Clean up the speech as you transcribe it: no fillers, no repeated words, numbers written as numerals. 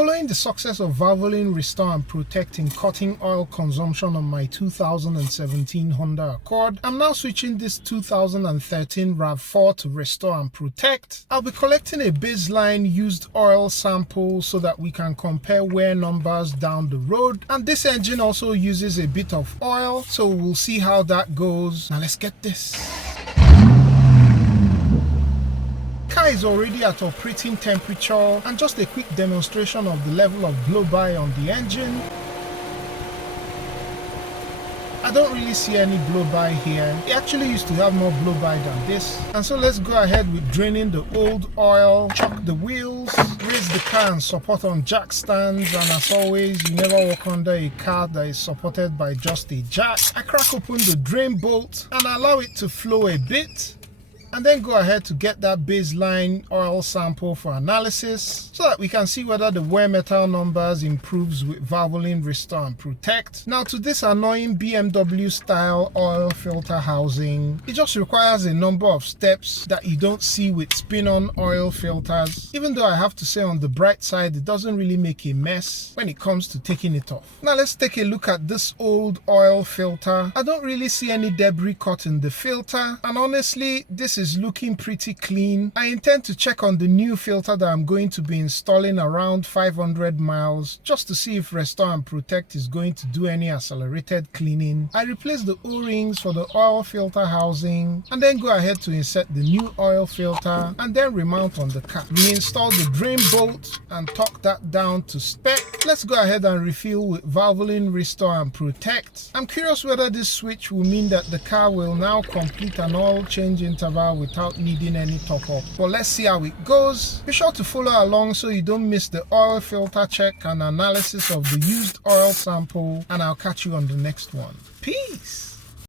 Following the success of valvoline restore and protect in cutting oil consumption on my 2017 Honda Accord, I'm now switching this 2013 RAV4 to restore and protect. I'll be collecting a baseline used oil sample so that we can compare wear numbers down the road, and this engine also uses a bit of oil, so we'll see how that goes. Now let's get this. Car is already at operating temperature, and just a quick demonstration of the level of blow-by on the engine. I don't really see any blow-by here. It actually used to have more blow-by than this. And so let's go ahead with draining the old oil, chuck the wheels, raise the car and support on jack stands, and as always, you never walk under a car that is supported by just a jack. I crack open the drain bolt and allow it to flow a bit, and then go ahead to get that baseline oil sample for analysis so that we can see whether the wear metal numbers improves with valvoline restore and protect. Now, to this annoying BMW style oil filter housing, it just requires a number of steps that you don't see with spin-on oil filters. Even though I have to say, on the bright side, it doesn't really make a mess when it comes to taking it off. Now let's take a look at this old oil filter. I don't really see any debris caught in the filter, and honestly, this is looking pretty clean. I intend to check on the new filter that I'm going to be installing around 500 miles just to see if restore and protect is going to do any accelerated cleaning. I replaced the O-rings for the oil filter housing, and then go ahead to insert the new oil filter and then remount on the car. Reinstall the drain bolt and torque that down to spec. Let's go ahead and refill with valvoline restore and protect. I'm curious whether this switch will mean that the car will now complete an oil change interval without needing any top up. But let's see how it goes. Be sure to follow along so you don't miss the oil filter check and analysis of the used oil sample, and I'll catch you on the next one. Peace.